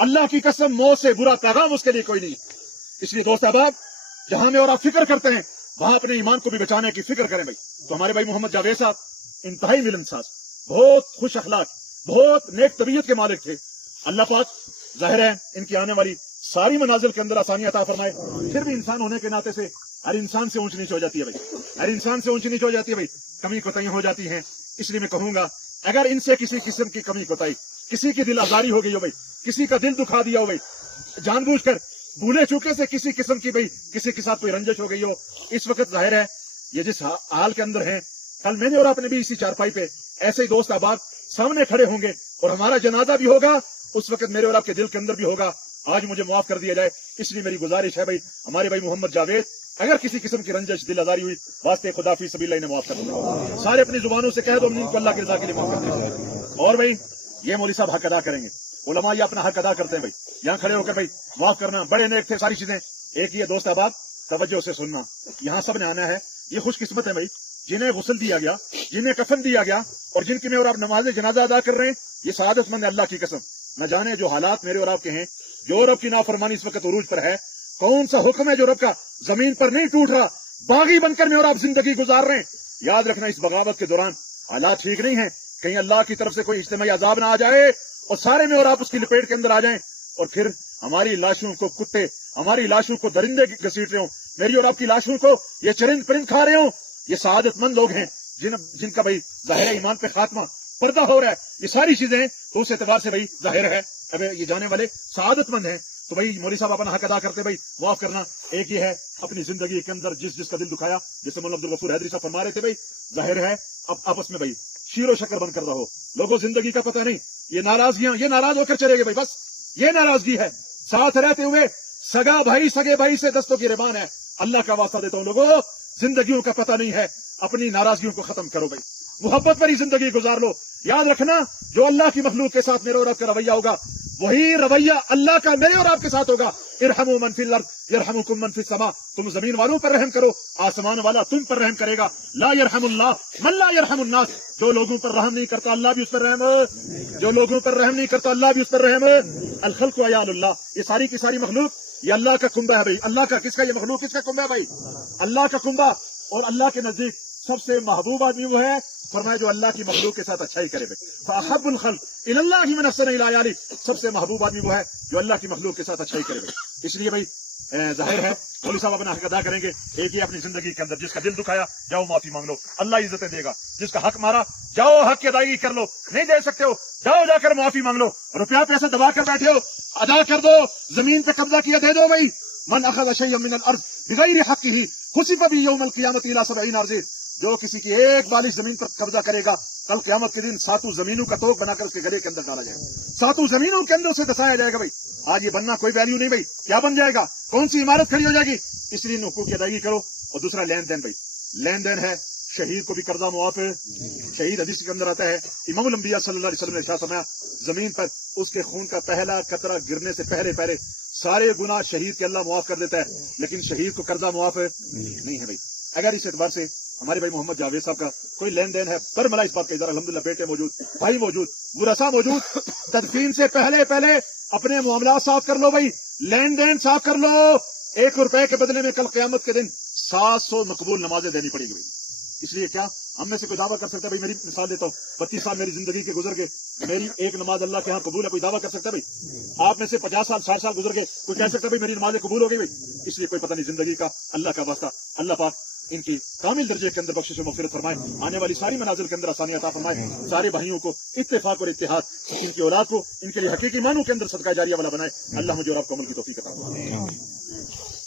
अल्लाह की कसम मौत से बुरा पैगाम उसके लिए कोई नहीं। इसलिए दोस्त अहबाब, जहां में और आप फिक्र करते हैं वहां अपने ईमान को भी बचाने की फिक्र करें भाई। तो हमारे भाई मोहम्मद जावेद साहब इंतहाई मिलनसाज, बहुत खुश अखलाक, बहुत नेक तबीयत के मालिक थे। अल्लाह पाक जाहिर है इनकी आने वाली सारी मनाजिल के अंदर आसानी अता फरमाए। फिर भी इंसान होने के नाते से हर इंसान से ऊंच नीच हो जाती है भाई, हर इंसान से ऊंच नीच हो जाती है भाई, कमी कोताहियां हो जाती हैं। इसलिए मैं कहूंगा अगर इनसे किसी किस्म की कमी कोताही, किसी की दिल आजारी हो गई हो भाई, किसी का दिल दुखा दिया हो भाई, जानबूझकर भूले चूके से किसी किस्म की भाई किसी के साथ कोई रंजिश हो गई हो, इस वक्त जाहिर है ये जिस हाल के अंदर है, कल मैंने और आपने भी इसी चारपाई पे ऐसे ही दोस्त अहबाब सामने खड़े होंगे और हमारा जनाजा भी होगा, उस वक्त मेरे और आपके दिल के अंदर भी होगा। आज मुझे माफ कर दिया जाए, इसलिए मेरी गुजारिश है भाई हमारे भाई मोहम्मद जावेद, अगर किसी किस्म की रंजिश दिल आजारी हुई, वास्ते खुदा फी सबील इन्हें माफ कर दो। सारे अपनी जुबानों से कह दो इनको अल्लाह की रजा के लिए माफ कर दो। और भाई ये मौलवी साहब हक अदा करेंगे, उलमा ये अपना हक अदा करते हैं भाई, यहाँ खड़े होकर भाई माफ करना, बड़े नेक थे, सारी चीजें। एक ही है दोस्त अहबाब, तवज्जो से सुनना, यहाँ सब ने आना है। ये खुशकिस्मत है भाई जिन्हें गुस्ल दिया गया, जिन्हें कफन दिया गया और जिनकी में और आप नमाज जनाजा अदा कर रहे हैं, ये सआदतमंद है। अल्लाह की कसम न जाने जो हालात मेरे और आपके हैं, जो रब की नाफरमानी इस वक्त उरूज पर है, कौन सा हुक्म है जो रब का जमीन पर नहीं टूट रहा, बागी बनकर में और आप जिंदगी गुजार रहे हैं। याद रखना इस बगावत के दौरान हालात ठीक नहीं है, कहीं अल्लाह की तरफ से कोई इज्तिमाई अजाब ना आ जाए और सारे में और आप उसकी लपेट के अंदर आ जाएं और फिर हमारी लाशों को कुत्ते, हमारी लाशों को दरिंदे घसीट रहे हो, मेरी और आपकी लाशों को ये चरिंद परिंद खा रहे हो। ये सआदतमंद लोग हैं जिनका भाई जाहिर ईमान पे खात्मा पर्दा हो रहा है। ये सारी चीजें तो उस एतबार से भाई जाहिर है अब ये जाने वाले सआदतमंद हैं। तो भाई मौलवी साहब अपना हक अदा करते भाई माफ करना। एक ही है अपनी जिंदगी के अंदर जिसका दिल दुखाया, जैसे मौलाना अब्दुल गफूर हैदरी साहब फरमा रहे थे भाई, जाहिर है अब आपस में भाई शीरो शक्कर बनकर रहो। लोगों जिंदगी का पता नहीं, ये नाराजगियां, ये नाराज होकर चलेंगे भाई, बस ये नाराजगी है। साथ रहते हुए सगा भाई सगे भाई से दस्तों की रिबान है। अल्लाह का वास्ता देता हूं लोगों, जिंदगियों का पता नहीं है, अपनी नाराजगियों को खत्म करो भाई, मोहब्बत भरी जिंदगी गुजार लो। याद रखना जो अल्लाह की मखलूक के साथ मेरे और आपका रवैया होगा, वही रवैया अल्लाह का मेरे और आपके साथ होगा। इरहमु मन फिल अर्द यरहमुकुम मन फिस समा, तुम जमीन वालों पर रहम करो, आसमान वाला तुम पर रहम करेगा। ला यरहमुल्लाह मन ला यरहमुन्नास, जो लोगों पर रहम नहीं करता अल्लाह भी उस पर रहम, जो लोगों पर रहम नहीं करता अल्लाह भी उस पर रहम। अल खल्क़ु अयालुल्लाह, ये सारी की सारी मखलूक ये अल्लाह का कुंबा है भाई। अल्लाह का किसका ये मखलूक किसका कुंबा है भाई? अल्लाह का कुंबा। और अल्लाह के नजदीक सबसे महबूब आदमी वो है, फरमाया जो अल्लाह की मखलूक के साथ अच्छा ही करे भाई। फअहब्बुल खल्क़ इलल्लाहि मन अहसन इला याली, सबसे महबूब आदमी वो है जो अल्लाह की मखलूक के साथ अच्छा ही करे भाई। इसलिए भाई जाहिर है मौलवी साहब अपना हक अदा करेंगे। एक ही अपनी जिंदगी के अंदर जिसका दिल दुखाया जाओ माफी मांग लो, अल्लाह इज्जतें देगा। जिसका हक मारा जाओ हक की अदायगी कर लो, नहीं दे सकते हो जाओ जाकर माफी मांग लो। रुपया पैसा दबा कर बैठे हो अदा कर दो, जमीन पे कब्जा किया दे दो भाई। मन अखज़ शय्यन मिनल अर्ज़ बिगैरि हक़्क़िही हुसिफ़ बिही यौमल क़ियामति इला 70 अर्ज़, जो किसी की एक बालिश जमीन पर कब्जा करेगा, कल क़यामत के दिन 7 जमीनों का तोक बनाकर उसके गले के अंदर डाला जाएगा, 7 जमीनों के अंदर उसे दसाया जाएगा भाई। आज ये बनना कोई वैल्यू नहीं भाई, क्या बन जाएगा, कौन सी इमारत खड़ी हो जाएगी। इसलिए इन हुकूक की अदायगी करो। और दूसरा लेन देन भाई, लेन देन है, शहीद को भी कर्जा मुआफ है। शहीद हदीस के अंदर आता है, इमामुल अंबिया सल्लल्लाहु अलैहि वसल्लम ने इरशाद फरमाया, जमीन पर उसके खून का पहला कतरा गिरने से पहले पहले सारे गुनाह शहीद के अल्लाह मुआफ कर देता है, लेकिन शहीद को कर्जा मुआफ नहीं है भाई। अगर इस एतबार से हमारे भाई मोहम्मद जावेद साहब का कोई लेन देन है, पर मला इस बात का इज़हार, अल्हम्दुलिल्लाह बेटे मौजूद, भाई मौजूद, मुरसा मौजूद, तदफीन से पहले पहले अपने मामला साफ कर लो भाई, लेन देन साफ कर लो। 1 रुपए के बदले में कल क़यामत के दिन 700 मकबूल नमाजें देनी पड़ेगी भाई। इसलिए क्या हम में से कोई दावा कर सकता है भाई, मेरी मिसाल देता हूँ, 32 साल मेरी जिंदगी के गुजर गए, मेरी एक नमाज अल्लाह के यहाँ कबूल है, कोई दावा कर सकता है भाई? आप में से 50 साल 60 साल गुजर गए, कोई कह सकता है भाई मेरी नमाजें कबूल हो गई भाई? इसलिए कोई पता नहीं जिंदगी का। अल्लाह का वास्ता, अल्लाह पाक इनकी कामिल दर्जे के अंदर बख्शिश और मग़फ़िरत फरमाए, आने वाली सारी मनाजिल के अंदर आसानी अता फरमाए, सारे भाइयों को इत्तेफाक और इत्तेहाद, इनकी औलाद को इनके लिए हकीकी मानों के अंदर सदका जारिया वाला बनाए। अल्लाह मुझे और आपको अमल की तौफीक अता फरमाए।